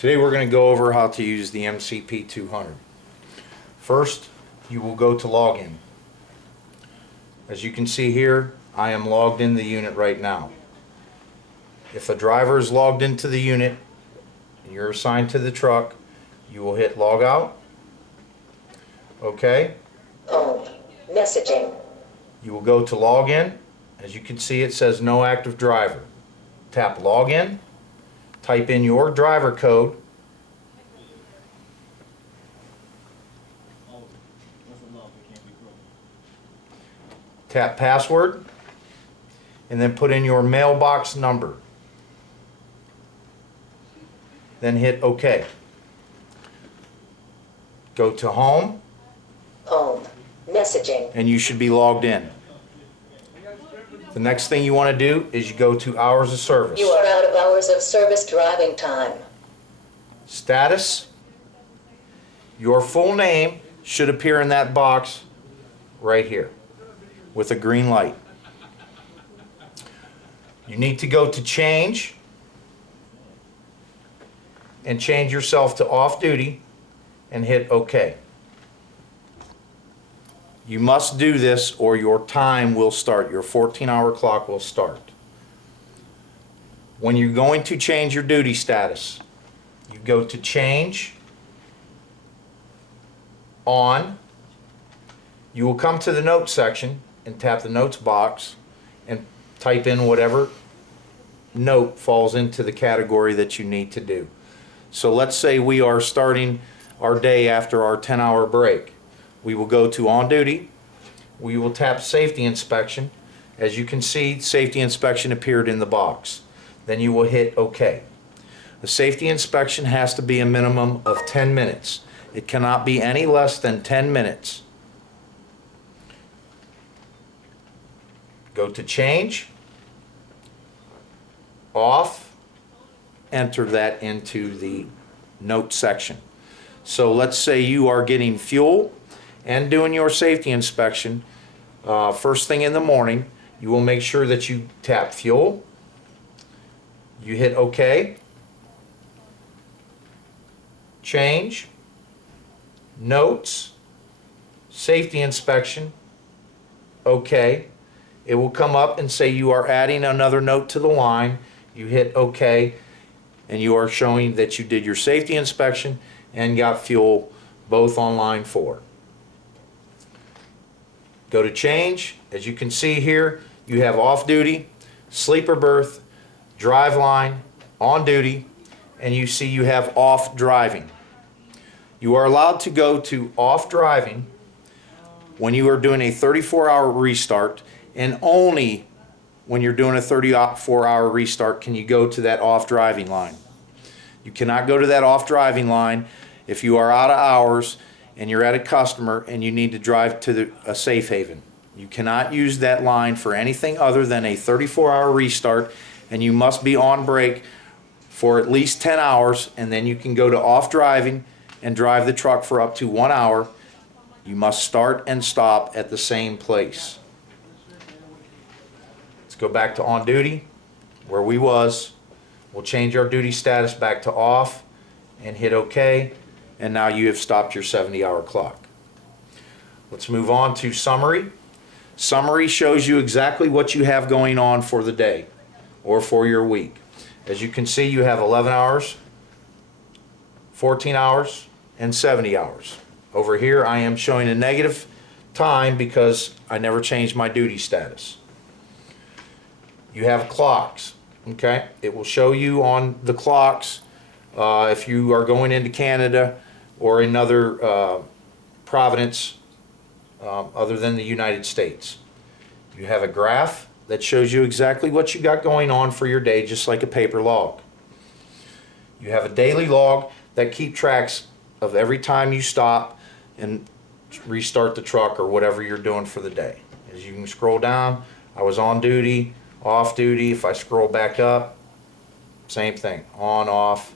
Today we're going to go over how to use the MCP 200. First, you will go to login. As you can see here, I am logged in the unit right now. If a driver is logged into the unit and you're assigned to the truck, you will hit log out. Okay. Home. Messaging. You will go to login. As you can see, it says no active driver. Tap login. Type in your driver code. Tap password. And then put in your mailbox number. Then hit OK. Go to home. Home. Messaging. And you should be logged in. The next thing you want to do is you go to hours of service. You are out of hours of service driving time. Status. Your full name should appear in that box right here with a green light. You need to go to change and change yourself to off duty and hit OK. You must do this or your time will start. Your 14-hour clock will start. When you're going to change your duty status, you go to change, on. You will come to the notes section and tap the notes box and type in whatever note falls into the category that you need to do. So let's say we are starting our day after our 10-hour break. We will go to on duty. We will tap safety inspection. As you can see, safety inspection appeared in the box. Then you will hit OK. The safety inspection has to be a minimum of 10 minutes. It cannot be any less than 10 minutes. Go to change, off, enter that into the note section. So let's say you are getting fuel and doing your safety inspection first thing in the morning. You will make sure that you tap fuel, you hit OK, change, notes, safety inspection, OK. It will come up and say you are adding another note to the line. You hit OK and you are showing that you did your safety inspection and got fuel both on line 4. Go to change. As you can see here, you have off duty, sleeper berth, drive line, on duty, and you see you have off driving. You are allowed to go to off driving when you are doing a 34-hour restart, and only when you're doing a 34-hour restart can you go to that off driving line. You cannot go to that off driving line if you are out of hours and you're at a customer and you need to drive to a safe haven. You cannot use that line for anything other than a 34-hour restart, and you must be on break for at least 10 hours, and then you can go to off driving and drive the truck for up to 1 hour. You must start and stop at the same place. Let's go back to on duty where we was. We'll change our duty status back to off and hit OK, and now you have stopped your 70-hour clock. Let's move on to summary. Summary shows you exactly what you have going on for the day or for your week. As you can see, you have 11 hours, 14 hours, and 70 hours. Over here I am showing a negative time because I never changed my duty status. You have clocks. Okay, it will show you on the clocks if you are going into Canada or another province other than the United States. You have a graph that shows you exactly what you got going on for your day, just like a paper log. You have a daily log that keeps tracks of every time you stop and restart the truck or whatever you're doing for the day. As you can scroll down, I was on duty, off duty. If I scroll back up, same thing, on, off.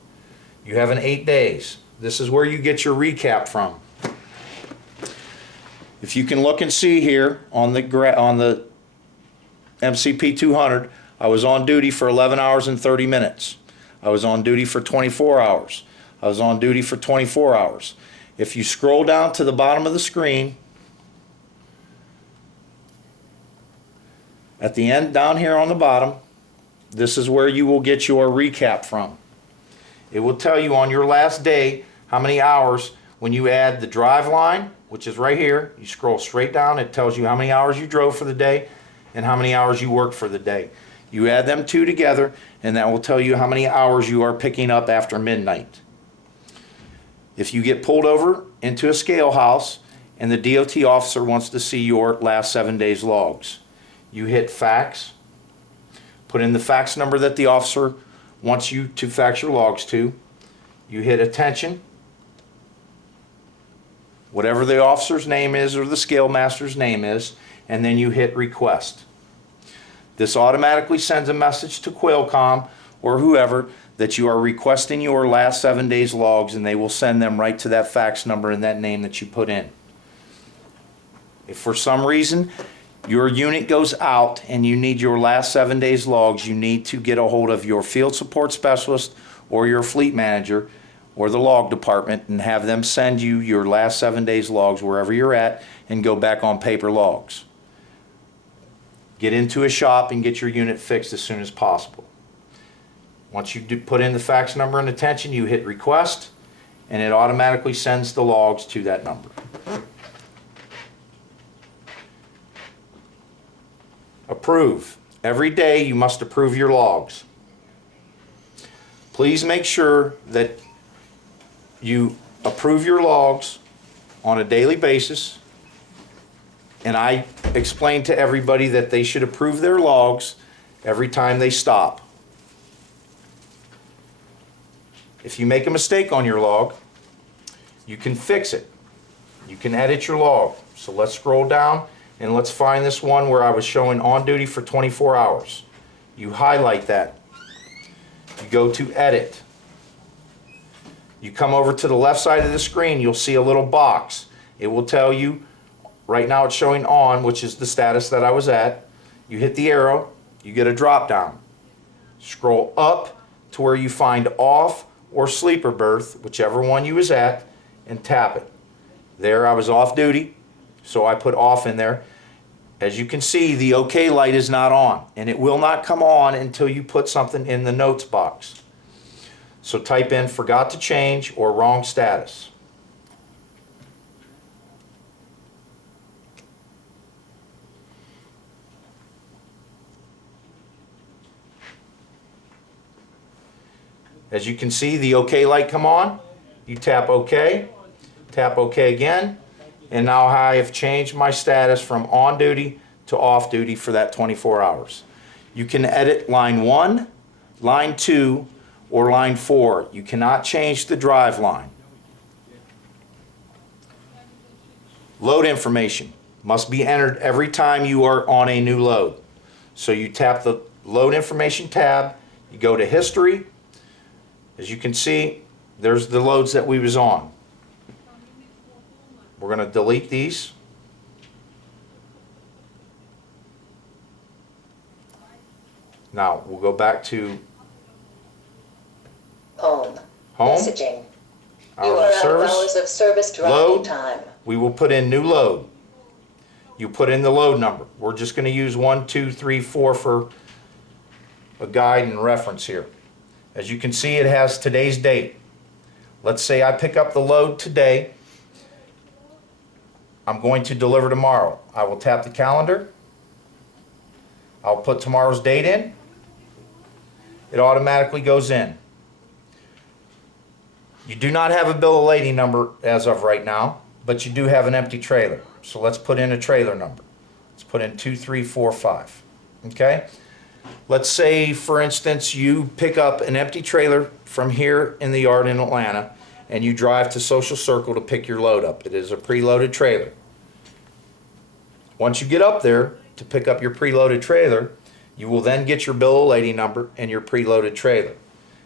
You have an 8 days. This is where you get your recap from. If you can look and see here on the MCP 200, I was on duty for 11 hours and 30 minutes. I was on duty for 24 hours. I was on duty for 24 hours. If you scroll down to the bottom of the screen, at the end down here on the bottom, this is where you will get your recap from. It will tell you on your last day how many hours. When you add the drive line, which is right here, you scroll straight down, it tells you how many hours you drove for the day and how many hours you worked for the day. You add them two together, and that will tell you how many hours you are picking up after midnight. If you get pulled over into a scale house and the DOT officer wants to see your last 7 days logs, you hit fax, put in the fax number that the officer wants you to fax your logs to, you hit attention, whatever the officer's name is or the scale master's name is, and then you hit request. This automatically sends a message to Quailcomm or whoever that you are requesting your last 7 days logs, and they will send them right to that fax number and that name that you put in. If for some reason your unit goes out and you need your last 7 days logs, you need to get a hold of your field support specialist or your fleet manager or the log department and have them send you your last 7 days logs wherever you're at and go back on paper logs. Get into a shop and get your unit fixed as soon as possible. Once you put in the fax number and attention, you hit request and it automatically sends the logs to that number. Approve. Every day you must approve your logs. Please make sure that you approve your logs on a daily basis, and I explain to everybody that they should approve their logs every time they stop. If you make a mistake on your log, you can fix it. You can edit your log. So let's scroll down and let's find this one where I was showing on duty for 24 hours. You highlight that. You go to edit. You come over to the left side of the screen, you'll see a little box. It will tell you, right now it's showing on, which is the status that I was at. You hit the arrow, you get a drop down. Scroll up to where you find off or sleeper berth, whichever one you was at, and tap it. There I was off duty, so I put off in there. As you can see, the OK light is not on, and it will not come on until you put something in the notes box. So type in forgot to change or wrong status. As you can see, the OK light come on. You tap OK again, and now I have changed my status from on duty to off duty for that 24 hours. You can edit line 1, line 2, or line 4. You cannot change the drive line. Load information must be entered every time you are on a new load. So you tap the load information tab, you go to history. As you can see, there's the loads that we was on. We're going to delete these. Now we'll go back to Home. Home. Messaging. You Hours are of out of service. hours of service driving Load. time. We will put in new load. You put in the load number. We're just going to use 1, 2, 3, 4 for a guide and reference here. As you can see, it has today's date. Let's say I pick up the load today. I'm going to deliver tomorrow. I will tap the calendar. I'll put tomorrow's date in. It automatically goes in. You do not have a bill of lading number as of right now, but you do have an empty trailer. So let's put in a trailer number. Let's put in 2345. Okay? Let's say, for instance, you pick up an empty trailer from here in the yard in Atlanta and you drive to Social Circle to pick your load up. It is a preloaded trailer. Once you get up there to pick up your preloaded trailer, you will then get your bill of lading number and your preloaded trailer.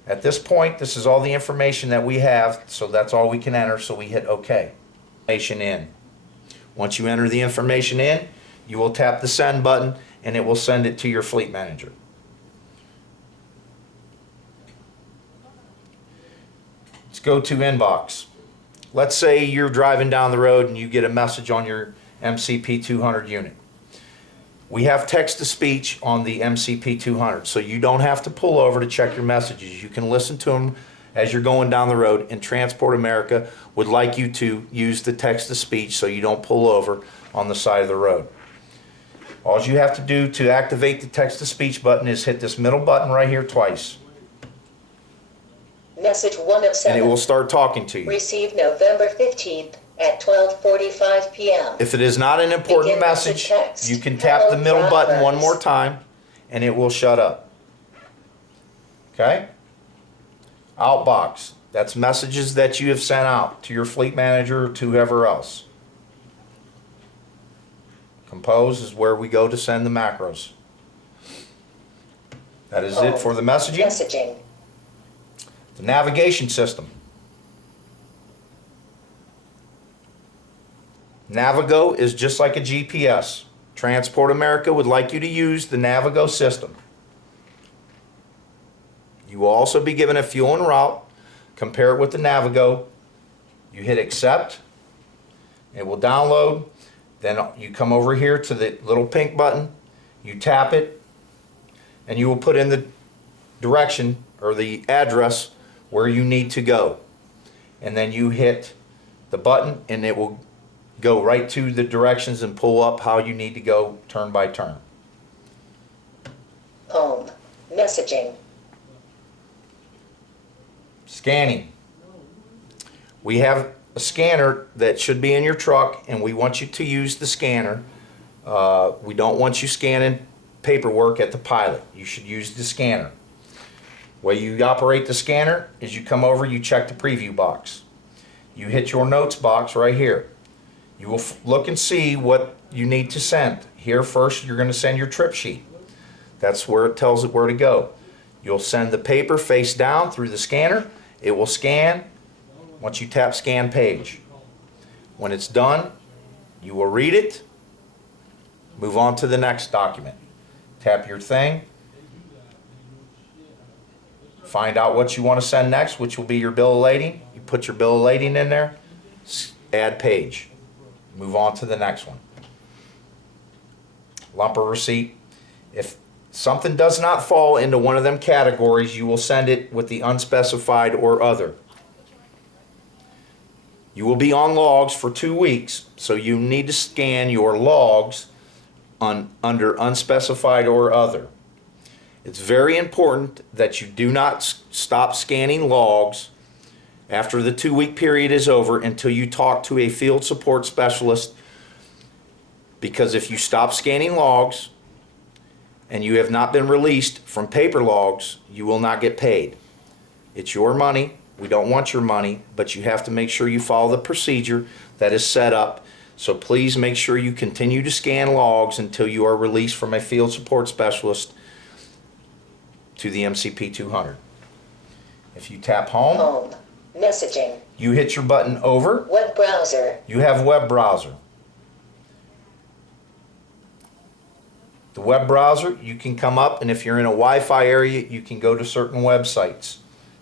At this point, this is all the information that we have, so that's all we can enter, so we hit OK. Information in. Once you enter the information in, you will tap the send button and it will send it to your fleet manager. Let's go to inbox. Let's say you're driving down the road and you get a message on your MCP 200 unit. We have text-to-speech on the MCP 200, so you don't have to pull over to check your messages. You can listen to them as you're going down the road, and Transport America would like you to use the text-to-speech so you don't pull over on the side of the road. All you have to do to activate the text-to-speech button is hit this middle button right here twice, Message 1 of and 7. it will start talking to you. Received November 15th at 12:45 p.m. If it is not an important Begin message, text. you can tap the Hello, middle button one drivers. more time, and it will shut up. Okay? Outbox. That's messages that you have sent out to your fleet manager or to whoever else. Compose is where we go to send the macros. That is it for the messaging. Messaging. The navigation system. Navigo is just like a GPS. Transport America would like you to use the Navigo system. You will also be given a fuel and route. Compare it with the Navigo. You hit accept. It will download. Then you come over here to the little pink button. You tap it. And you will put in the direction or the address where you need to go. And then you hit the button and it will go right to the directions and pull up how you need to go turn by turn. Home. Messaging. Scanning. We have a scanner that should be in your truck and we want you to use the scanner. We don't want you scanning paperwork at the pilot. You should use the scanner. Way you operate the scanner is you come over, you check the preview box. You hit your notes box right here. You will look and see what you need to send. Here first you're going to send your trip sheet. That's where it tells it where to go. You'll send the paper face down through the scanner. It will scan once you tap scan page. When it's done, you will read it, move on to the next document. Tap your thing, find out what you want to send next, which will be your bill of lading. You put your bill of lading in there, add page. Move on to the next one. Lumper receipt. If something does not fall into one of them categories, you will send it with the unspecified or other. You will be on logs for 2 weeks, so you need to scan your logs under unspecified or other. It's very important that you do not stop scanning logs after the 2-week period is over until you talk to a field support specialist, because if you stop scanning logs and you have not been released from paper logs, you will not get paid. It's your money. We don't want your money, but you have to make sure you follow the procedure that is set up. So please make sure you continue to scan logs until you are released from a field support specialist to the MCP 200. If you tap home, Home. Messaging. you hit your button over, Web browser. you have web browser. The web browser, you can come up, and if you're in a Wi-Fi area, you can go to certain websites.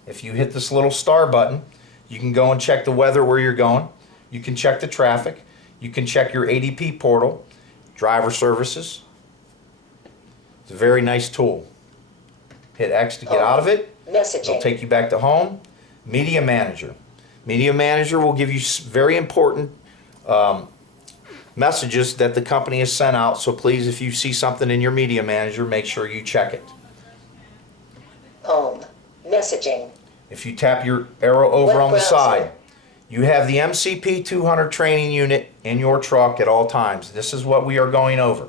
If you hit this little star button, you can go and check the weather where you're going. You can check the traffic. You can check your ADP portal, driver services. It's a very nice tool. Hit X to get out of it. It'll Messaging. take you back to home. Media Manager. Media Manager will give you very important messages that the company has sent out. So please, if you see something in your Media Manager, make sure you check it. Home. Messaging. If you tap your arrow over Web on the browser. side, you have the MCP 200 training unit in your truck at all times. This is what we are going over.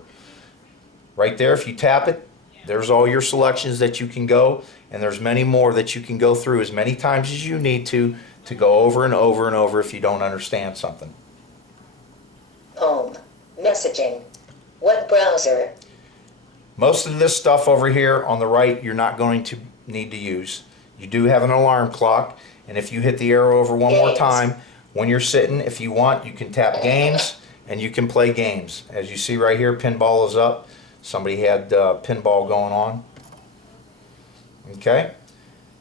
Right there, if you tap it, there's all your selections that you can go, and there's many more that you can go through as many times as you need to go over and over and over if you don't understand something. Home. Messaging. Web browser. Most of this stuff over here on the right, you're not going to need to use. You do have an alarm clock, and if you hit the arrow over one more Games. time, when you're sitting, if you want, you can tap games, and you can play games. As you see right here, pinball is up. Somebody had pinball going on. Okay?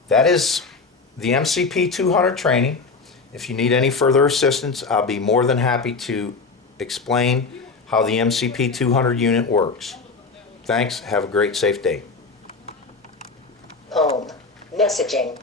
That is the MCP 200 training. If you need any further assistance, I'll be more than happy to explain how the MCP 200 unit works. Thanks. Have a great, safe day. Home. Messaging.